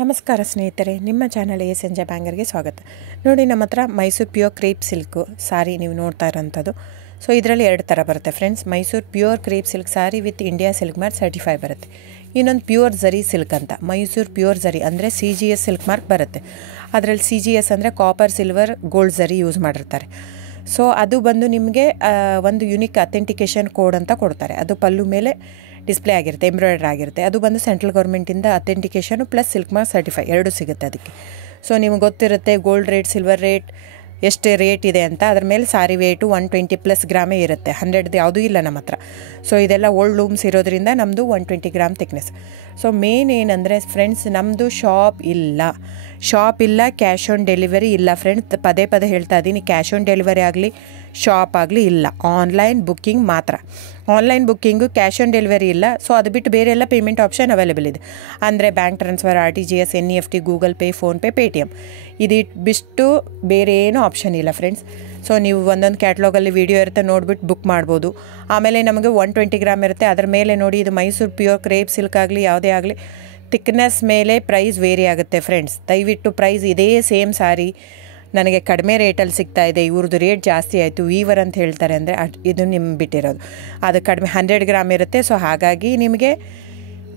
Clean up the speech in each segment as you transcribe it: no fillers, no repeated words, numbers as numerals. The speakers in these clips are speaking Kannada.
ನಮಸ್ಕಾರ ಸ್ನೇಹಿತರೆ, ನಿಮ್ಮ ಚಾನಲ್ ಸಂಜೆ ಬ್ಯಾಂಗರ್ಗೆ ಸ್ವಾಗತ. ನೋಡಿ, ನಮ್ಮ ಹತ್ರ ಮೈಸೂರು ಪ್ಯೂರ್ ಕ್ರೇಪ್ ಸಿಲ್ಕು ಸಾರಿ ನೀವು ನೋಡ್ತಾ ಇರೋಂಥದ್ದು. ಸೊ ಇದರಲ್ಲಿ ಎರಡು ಥರ ಬರುತ್ತೆ friends. Mysuru pure crepe silk sorry with India silk mark certify ಬರುತ್ತೆ. ಇನ್ನೊಂದು ಪ್ಯೂರ್ ಝರಿ ಸಿಲ್ಕ್ ಅಂತ, ಮೈಸೂರು ಪ್ಯೂರ್ ಝರಿ ಅಂದರೆ CGS ಸಿಲ್ಕ್ ಮಾರ್ಕ್ ಬರುತ್ತೆ. ಅದರಲ್ಲಿ CGS ಅಂದರೆ ಕಾಪರ್, ಸಿಲ್ವರ್, ಗೋಲ್ಡ್ ಝರಿ ಯೂಸ್ ಮಾಡಿರ್ತಾರೆ. ಸೊ ಅದು ಬಂದು ನಿಮಗೆ ಒಂದು ಯುನಿಕ್ ಅಥೆಂಟಿಕೇಷನ್ ಕೋಡ್ ಅಂತ ಕೊಡ್ತಾರೆ. ಅದು ಪಲ್ಲು ಮೇಲೆ ಡಿಸ್ಪ್ಲೇ ಆಗಿರುತ್ತೆ, ಎಂಬ್ರಾಯ್ಡ್ರಿ ಆಗಿರುತ್ತೆ. ಅದು ಬಂದು ಸೆಂಟ್ರಲ್ ಗೌರ್ಮೆಂಟಿಂದ ಅಥೆಂಟಿಕೇಷನು ಪ್ಲಸ್ ಸಿಲ್ಕ್ ಮಾರ್ಕ್ ಸರ್ಟಿಫೈ ಎರಡು ಸಿಗುತ್ತೆ ಅದಕ್ಕೆ. ಸೊ ನಿಮಗೆ ಗೊತ್ತಿರುತ್ತೆ ಗೋಲ್ಡ್ ರೇಟ್, ಸಿಲ್ವರ್ ರೇಟ್ ಎಷ್ಟು ರೇಟ್ ಇದೆ ಅಂತ. ಅದ್ರ ಮೇಲೆ ಸಾರಿ ವೇಟು 120+ ಗ್ರಾಮೇ ಇರುತ್ತೆ, 100 ಯಾವುದೂ ಇಲ್ಲ ನಮ್ಮ ಹತ್ರ. ಸೊ ಇದೆಲ್ಲ ಓಲ್ಡ್ ಲೂಮ್ಸ್ ಇರೋದ್ರಿಂದ ನಮ್ಮದು 120 ಗ್ರಾಮ್ ಥಿಕ್ನೆಸ್. ಸೊ ಮೇನ್ ಏನಂದರೆ ಫ್ರೆಂಡ್ಸ್, ನಮ್ಮದು ಶಾಪ್ ಇಲ್ಲ, ಕ್ಯಾಶ್ ಆನ್ ಡೆಲಿವರಿ ಇಲ್ಲ ಫ್ರೆಂಡ್ಸ್. ಪದೇ ಪದೇ ಹೇಳ್ತಾ ಇದ್ದೀನಿ, ಕ್ಯಾಶ್ ಆನ್ ಡೆಲಿವರಿ ಆಗಲಿ ಶಾಪ್ ಆಗಲಿ ಇಲ್ಲ, ಆನ್ಲೈನ್ ಬುಕ್ಕಿಂಗ್ ಮಾತ್ರ. Online booking, cash on delivery ಇಲ್ಲ. ಸೊ ಅದು ಬಿಟ್ಟು ಬೇರೆ ಎಲ್ಲ ಪೇಮೆಂಟ್ ಆಪ್ಷನ್ ಅವೈಲೇಬಲ್ ಇದೆ. ಅಂದರೆ bank transfer, RTGS, NEFT, Google pay, PhonePe, Paytm. ಇದು ಬಿಟ್ಟು ಬೇರೆ ಏನೂ ಆಪ್ಷನ್ ಇಲ್ಲ ಫ್ರೆಂಡ್ಸ್. ಸೊ ನೀವು ಒಂದೊಂದು ಕ್ಯಾಟ್ಲಾಗಲ್ಲಿ ವೀಡಿಯೋ ಇರುತ್ತೆ, ನೋಡಿಬಿಟ್ಟು ಬುಕ್ ಮಾಡ್ಬೋದು. ಆಮೇಲೆ ನಮಗೆ 120 ಗ್ರಾಮ್ ಇರುತ್ತೆ. ಅದರ ಮೇಲೆ ನೋಡಿ, ಇದು ಮೈಸೂರು ಪ್ಯೂರ್ ಕ್ರೇಪ್ ಸಿಲ್ಕ್ ಆಗಲಿ ಯಾವುದೇ ಆಗಲಿ ಥಿಕ್ನೆಸ್ ಮೇಲೆ ಪ್ರೈಸ್ ವೇರಿ ಆಗುತ್ತೆ ಫ್ರೆಂಡ್ಸ್. ದಯವಿಟ್ಟು ಪ್ರೈಸ್ ಇದೇ ಸೇಮ್ ಸಾರಿ ನನಗೆ ಕಡಿಮೆ ರೇಟಲ್ಲಿ ಸಿಗ್ತಾ ಇದೆ, ಇವ್ರದ್ದು ರೇಟ್ ಜಾಸ್ತಿ ಆಯಿತು ವೀವರ್ ಅಂತ ಹೇಳ್ತಾರೆ ಅಂದರೆ ಇದು ನಿಮ್ಗೆ ಬಿಟ್ಟಿರೋದು. ಅದು ಕಡಿಮೆ 100 ಗ್ರಾಮ್ ಇರುತ್ತೆ. ಸೊ ಹಾಗಾಗಿ ನಿಮಗೆ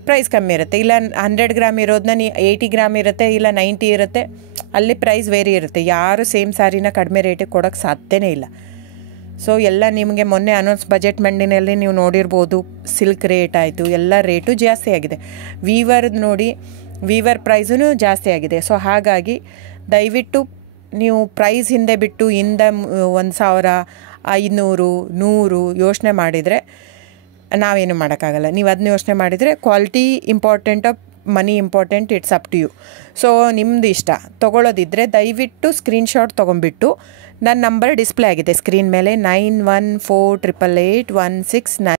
ಪ್ರೈಸ್ ಕಮ್ಮಿ ಇರುತ್ತೆ. ಇಲ್ಲ 100 ಗ್ರಾಮ್ ಇರೋದನ್ನ 80 ಗ್ರಾಮ್ ಇರುತ್ತೆ, ಇಲ್ಲ 90 ಇರುತ್ತೆ, ಅಲ್ಲಿ ಪ್ರೈಸ್ ವೇರಿ ಇರುತ್ತೆ. ಯಾರು ಸೇಮ್ ಸಾರಿನ ಕಡಿಮೆ ರೇಟಿಗೆ ಕೊಡೋಕ್ಕೆ ಸಾಧ್ಯನೇ ಇಲ್ಲ. ಸೊ ಎಲ್ಲ ನಿಮಗೆ ಮೊನ್ನೆ ಅನೌನ್ಸ್ ಬಜೆಟ್ ಮಂಡಿನಲ್ಲಿ ನೀವು ನೋಡಿರ್ಬೋದು, ಸಿಲ್ಕ್ ರೇಟ್ ಆಯಿತು, ಎಲ್ಲ ರೇಟು ಜಾಸ್ತಿ ಆಗಿದೆ. ವೀವರ್ದು ನೋಡಿ, ವೀವರ್ ಪ್ರೈಸೂ ಜಾಸ್ತಿ ಆಗಿದೆ. ಸೊ ಹಾಗಾಗಿ ದಯವಿಟ್ಟು ನೀವು ಪ್ರೈಸ್ ಹಿಂದೆ ಬಿಟ್ಟು 1,000, 500, 100 ಯೋಚನೆ ಮಾಡಿದರೆ ನಾವೇನು ಮಾಡೋಕ್ಕಾಗಲ್ಲ. ನೀವು ಅದನ್ನ ಯೋಚನೆ ಮಾಡಿದರೆ ಕ್ವಾಲಿಟಿ ಇಂಪಾರ್ಟೆಂಟೋ money important, it's up to you. So ನಿಮ್ಮದು ಇಷ್ಟ. ತೊಗೊಳ್ಳೋದಿದ್ದರೆ ದಯವಿಟ್ಟು ಸ್ಕ್ರೀನ್ಶಾಟ್ ತೊಗೊಂಡ್ಬಿಟ್ಟು, ನನ್ನ ನಂಬರ್ ಡಿಸ್ಪ್ಲೇ ಆಗಿದೆ ಸ್ಕ್ರೀನ್ ಮೇಲೆ 9148881691.